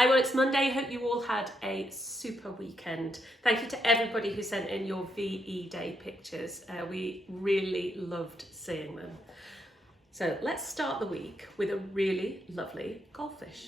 Hi, well, it's Monday. Hope you all had a super weekend. Thank you to everybody who sent in your VE Day pictures. We really loved seeing them. So let's start the week with a really lovely goldfish.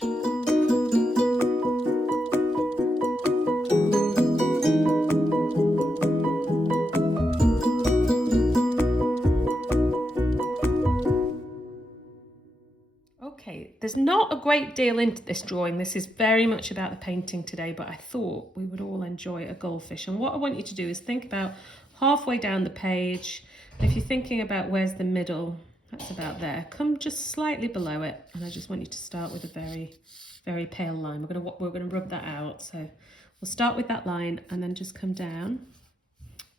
Okay, there's not a great deal into this drawing. This is very much about the painting today, but I thought we would all enjoy a goldfish. And what I want you to do is think about halfway down the page. If you're thinking about where's the middle, that's about there. Come just slightly below it, and I just want you to start with a very, very pale line. We're gonna rub that out. So we'll start with that line and then just come down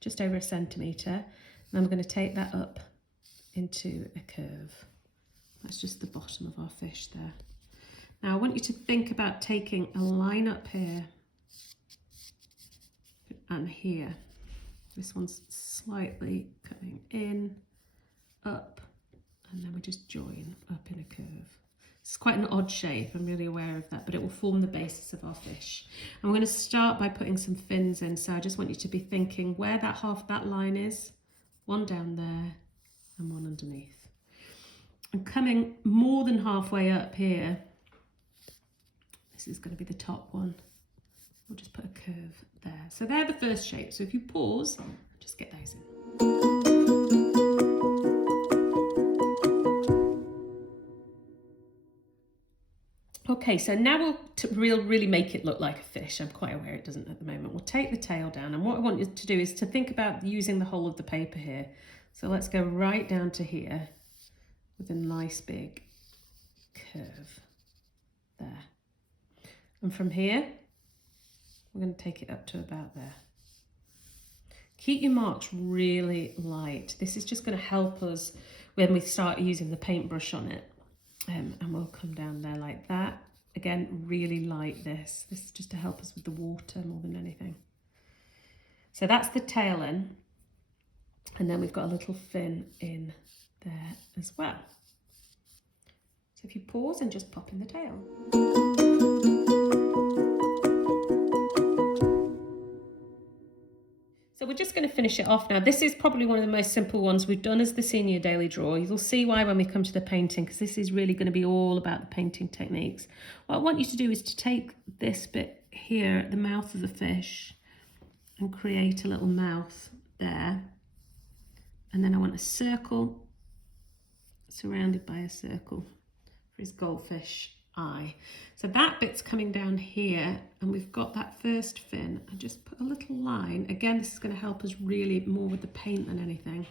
just over 1 centimetre. And then we're going to take that up into a curve. That's just the bottom of our fish there. Now I want you to think about taking a line up here and here. This one's slightly coming in, up, and then we just join up in a curve. It's quite an odd shape, I'm really aware of that, but it will form the basis of our fish. And we're going to start by putting some fins in, so I just want you to be thinking where that half that line is, one down there and one underneath. And coming more than halfway up here, this is going to be the top one. We'll just put a curve there. So they're the first shapes. So if you pause, just get those in. Okay, so now we'll really make it look like a fish. I'm quite aware it doesn't at the moment. We'll take the tail down, and what I want you to do is to think about using the whole of the paper here. So let's go right down to here with a nice big curve there. And from here, we're going to take it up to about there. Keep your marks really light. This is just going to help us when we start using the paintbrush on it. And we'll come down there like that. Again, really light this. This is just to help us with the water more than anything. So that's the tail in. And then we've got a little fin in there as well. So if you pause and just pop in the tail. So we're just going to finish it off now. This is probably one of the most simple ones we've done as the senior daily draw. You'll see why when we come to the painting, because this is really going to be all about the painting techniques. What I want you to do is to take this bit here at the mouth of the fish and create a little mouth there. And then I want a circle surrounded by a circle for his goldfish eye. So that bit's coming down here, and we've got that first fin. I just put a little line. Again, this is going to help us really more with the paint than anything.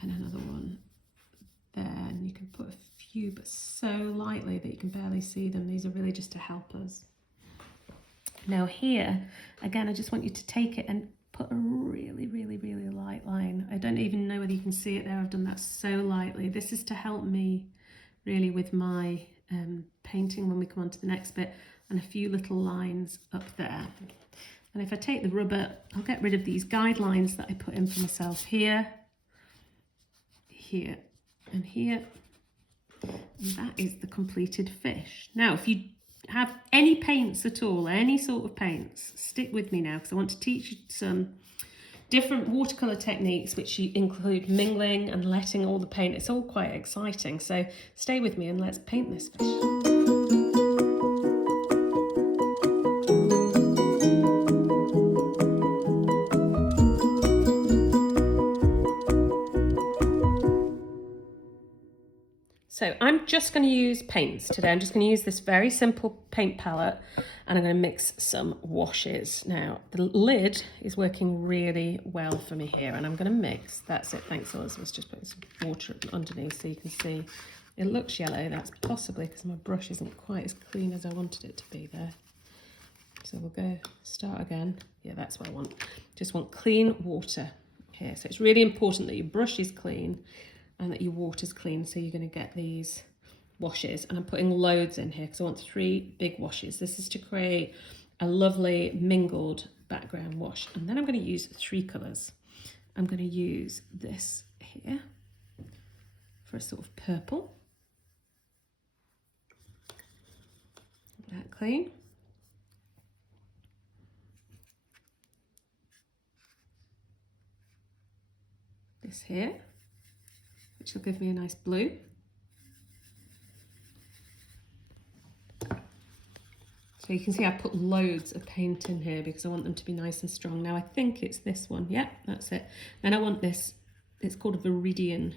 And another one there, and you can put a few, but so lightly that you can barely see them. These are really just to help us. Now here, again, I just want you to take it and put a really, really, really light line. I don't even know whether you can see it there. I've done that so lightly. This is to help me really with my painting when we come on to the next bit, and a few little lines up there. And if I take the rubber, I'll get rid of these guidelines that I put in for myself here, here, and here. And that is the completed fish. Now, if you have any paints at all, any sort of paints, stick with me now, because I want to teach you some different watercolour techniques, which include mingling and letting all the paint. It's all quite exciting, so stay with me and let's paint this fish. So I'm just going to use paints today. I'm just going to use this very simple paint palette, and I'm going to mix some washes. Now, the lid is working really well for me here, and I'm going to mix. That's it. Thanks, Liz. Let's just put some water underneath so you can see. It looks yellow. That's possibly because my brush isn't quite as clean as I wanted it to be there. So we'll go start again. Yeah, that's what I want. Just want clean water here. So it's really important that your brush is clean and that your water's clean, so you're going to get these washes. And I'm putting loads in here because I want 3 big washes. This is to create a lovely mingled background wash. And then I'm going to use 3 colours. I'm going to use this here for a sort of purple. that clean. This here, which will give me a nice blue. So you can see I put loads of paint in here because I want them to be nice and strong. Now I think it's this one. Yeah, that's it. Then I want this, it's called a Viridian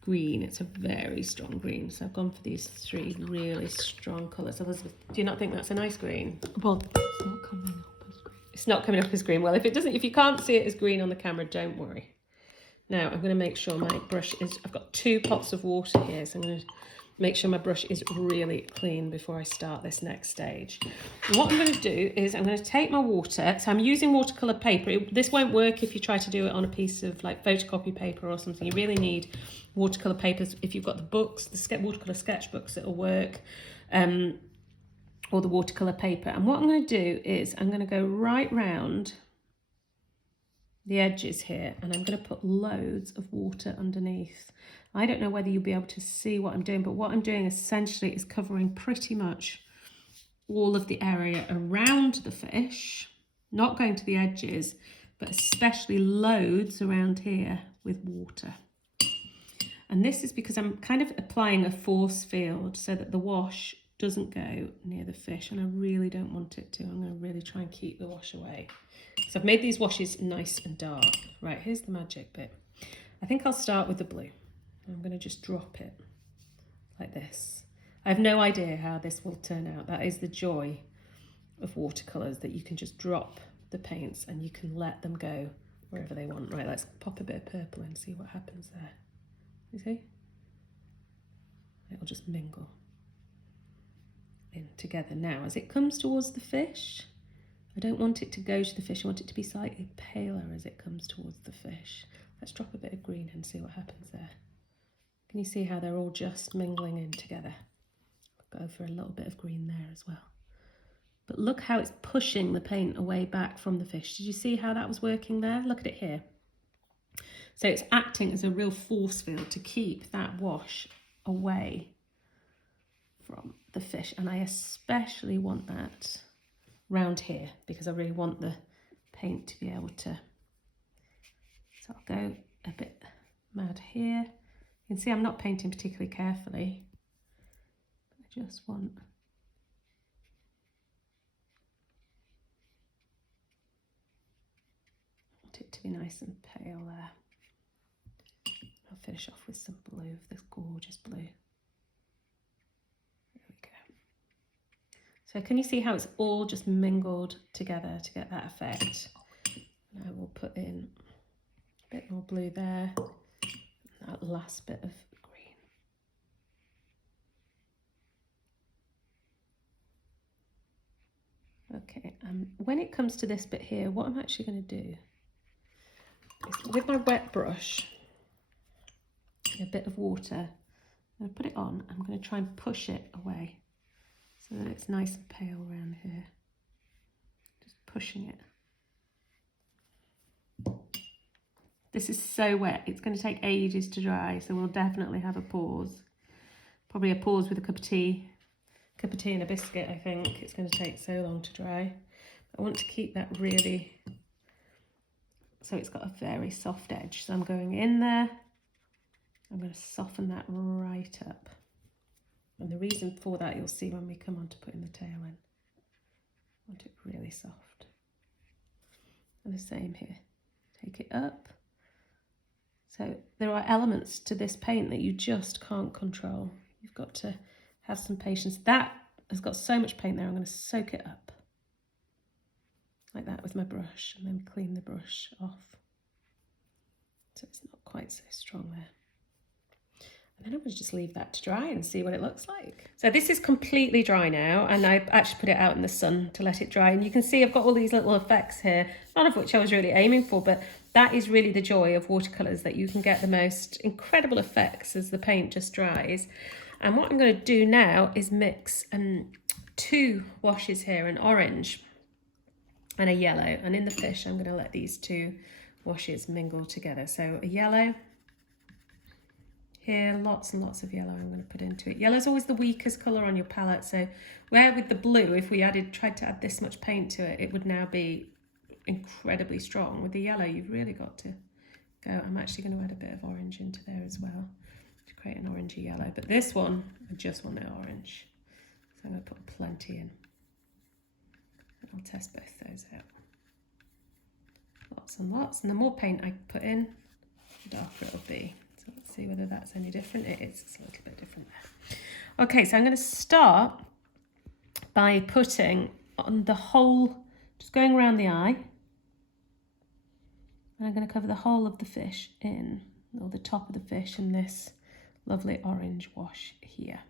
green. It's a very strong green. So I've gone for these three really strong colours. Elizabeth, do you not think that's a nice green? Well, it's not coming up as green. It's not coming up as green. Well, if you can't see it as green on the camera, don't worry. Now I'm going to make sure my brush is, I've got 2 pots of water here, so I'm going to make sure my brush is really clean before I start this next stage. And what I'm going to do is I'm going to take my water, so I'm using watercolour paper. This won't work if you try to do it on a piece of like photocopy paper or something. You really need watercolour papers. If you've got the books, the watercolour sketchbooks, it'll work, or the watercolour paper. And what I'm going to do is I'm going to go right round the edges here, and I'm going to put loads of water underneath. I don't know whether you'll be able to see what I'm doing, but what I'm doing essentially is covering pretty much all of the area around the fish, not going to the edges, but especially loads around here with water. And this is because I'm kind of applying a force field so that the wash doesn't go near the fish, and I really don't want it to. I'm going to really try and keep the wash away. So I've made these washes nice and dark. Right, here's the magic bit. I think I'll start with the blue. I'm going to just drop it like this. I have no idea how this will turn out. That is the joy of watercolours, that you can just drop the paints and you can let them go wherever they want. Right, let's pop a bit of purple and see what happens there. You see? It'll just mingle in together. Now, as it comes towards the fish, I don't want it to go to the fish. I want it to be slightly paler as it comes towards the fish. Let's drop a bit of green and see what happens there. Can you see how they're all just mingling in together? I'll go for a little bit of green there as well. But look how it's pushing the paint away back from the fish. Did you see how that was working there? Look at it here. So it's acting as a real force field to keep that wash away from the fish. And I especially want that round here because I really want the paint to be able to. So I'll go a bit mad here. You can see I'm not painting particularly carefully. I just want it to be nice and pale there. I'll finish off with some blue, this gorgeous blue. There we go. So can you see how it's all just mingled together to get that effect? And I will put in a bit more blue there, and that last bit of green. Okay, when it comes to this bit here, what I'm actually going to do is with my wet brush, a bit of water, I'm going to put it on, I'm going to try and push it away so that it's nice and pale around here. Just pushing it. This is so wet, it's going to take ages to dry, so we'll definitely have a pause. Probably a pause with a cup of tea and a biscuit, I think. It's going to take so long to dry. I want to keep that really, so it's got a very soft edge. So I'm going in there, I'm going to soften that right up. And the reason for that, you'll see when we come on to putting the tail in. I want it really soft. And the same here. Take it up. So there are elements to this paint that you just can't control. You've got to have some patience. That has got so much paint there, I'm going to soak it up. Like that with my brush, and then clean the brush off. So it's not quite so strong there. And then I'm going to just leave that to dry and see what it looks like. So this is completely dry now, and I actually put it out in the sun to let it dry. And you can see I've got all these little effects here, none of which I was really aiming for, but that is really the joy of watercolours, that you can get the most incredible effects as the paint just dries. And what I'm going to do now is mix 2 washes here, an orange and a yellow. And in the fish, I'm going to let these 2 washes mingle together. So a yellow Here, lots and lots of yellow I'm going to put into it. Yellow's always the weakest colour on your palette, so where with the blue, if we tried to add this much paint to it, it would now be incredibly strong. With the yellow, you've really got to go. I'm actually going to add a bit of orange into there as well to create an orangey yellow, but this one, I just want the orange. So I'm going to put plenty in. I'll test both those out. Lots and lots, and the more paint I put in, the darker it'll be. So let's see whether that's any different. It is, it's a little bit different there. Okay, so I'm going to start by putting on the whole, just going around the eye. And I'm going to cover the whole of the fish in, or the top of the fish in this lovely orange wash here.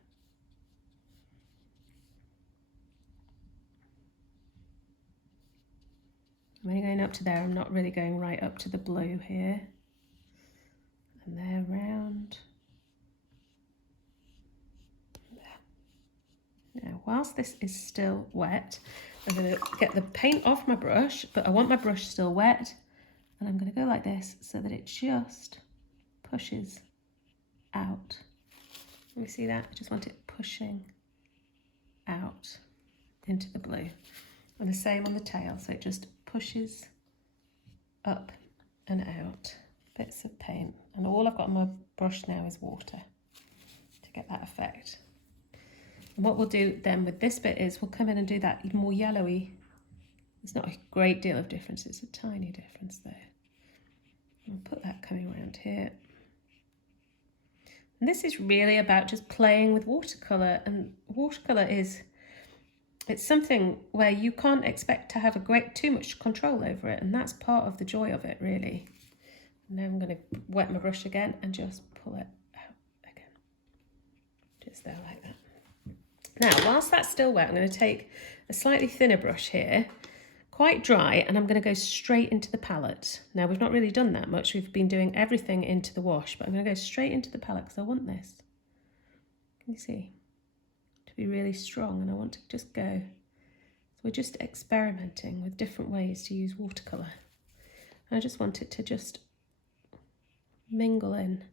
I'm only going up to there, I'm not really going right up to the blue here. And there round. There. Now, whilst this is still wet, I'm going to get the paint off my brush, but I want my brush still wet. And I'm going to go like this so that it just pushes out. Can you see that? I just want it pushing out into the blue. And the same on the tail, so it just pushes up and out bits of paint. And all I've got on my brush now is water to get that effect. And what we'll do then with this bit is we'll come in and do that even more yellowy. There's not a great deal of difference, it's a tiny difference there. I'll put that coming around here. And this is really about just playing with watercolour, and watercolour is, it's something where you can't expect to have too much control over it, and that's part of the joy of it, really. Now I'm going to wet my brush again and just pull it out again. Just there like that. Now, whilst that's still wet, I'm going to take a slightly thinner brush here, quite dry, and I'm going to go straight into the palette. Now, we've not really done that much. We've been doing everything into the wash, but I'm going to go straight into the palette because I want this. Can you see? To be really strong, and I want to just go. So we're just experimenting with different ways to use watercolour. I just want it to just mingle in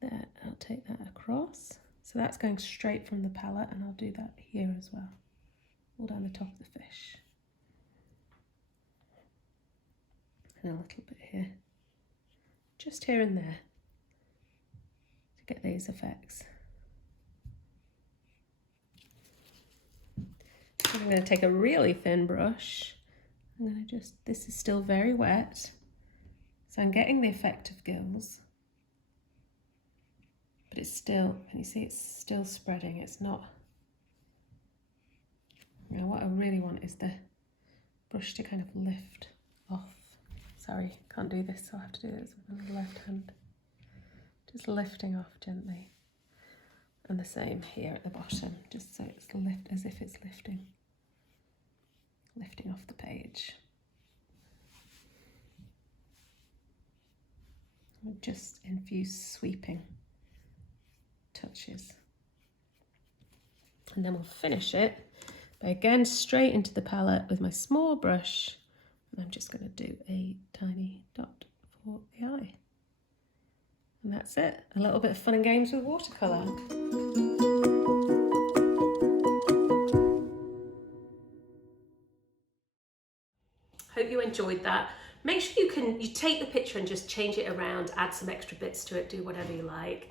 there. I'll take that across. So that's going straight from the palette, and I'll do that here as well, all down the top of the fish. And a little bit here, just here and there, to get these effects. I'm going to take a really thin brush. I'm going to just, this is still very wet, so I'm getting the effect of gills, but it's still, can you see it's still spreading? It's not, you know, what I really want is the brush to kind of lift off. Sorry, can't do this, so I'll have to do this with my left hand. Just lifting off gently. And the same here at the bottom, just so it's as if it's lifting off the page. We'll just infuse sweeping touches. And then we'll finish it by again straight into the palette with my small brush. And I'm just going to do a tiny dot for the eye. And that's it. A little bit of fun and games with watercolour. Hope you enjoyed that. Make sure you take the picture and just change it around, add some extra bits to it, do whatever you like.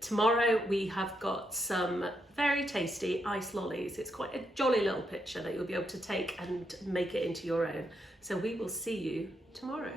Tomorrow we have got some very tasty ice lollies. It's quite a jolly little picture that you'll be able to take and make it into your own. So we will see you tomorrow.